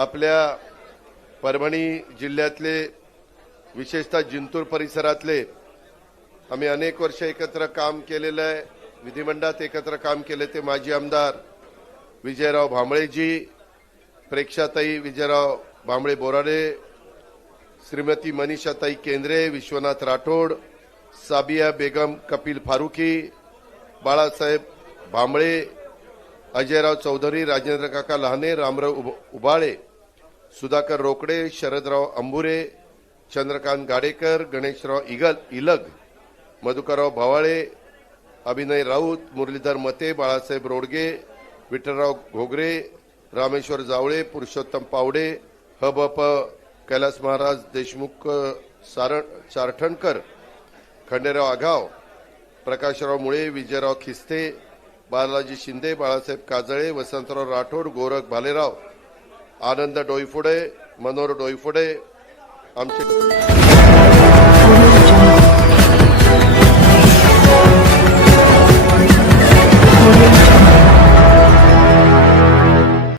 आपल्या परभणी जिल्ह्यातले विशेषतः जिंतूर परिसरातले आम्ही अनेक वर्ष एकत्र काम केलेलं आहे विधिमंडळात एकत्र काम केले ते माजी आमदार विजयराव भांबळेजी प्रेक्षाताई विजयराव भांबळे बोराडे श्रीमती मनीषाताई केंद्रे विश्वनाथ राठोड साबिया बेगम कपिल फारुकी बाळासाहेब भांबळे अजयराव चौधरी राजेंद्र काका लहाने रामराव उब- उबाळे सुधाकर रोकडे शरदराव अंबुरे चंद्रकांत गाडेकर गणेशराव इगल इलग मधुकरराव भवाळे अभिनय राऊत मुरलीधर मते बाळासाहेब रोडगे विठ्ठलराव घोगरे रामेश्वर जावळे पुरुषोत्तम पावडे हबप कैलास महाराज देशमुख सारण चारठणकर खंडेराव आघाव प्रकाशराव मुळे विजयराव खिस्ते बालाजी शिंदे बाळासाहेब काजळे वसंतराव राठोड गोरख भालेराव आनंद डोईफुडे मनोहर डोईफुडे आमचे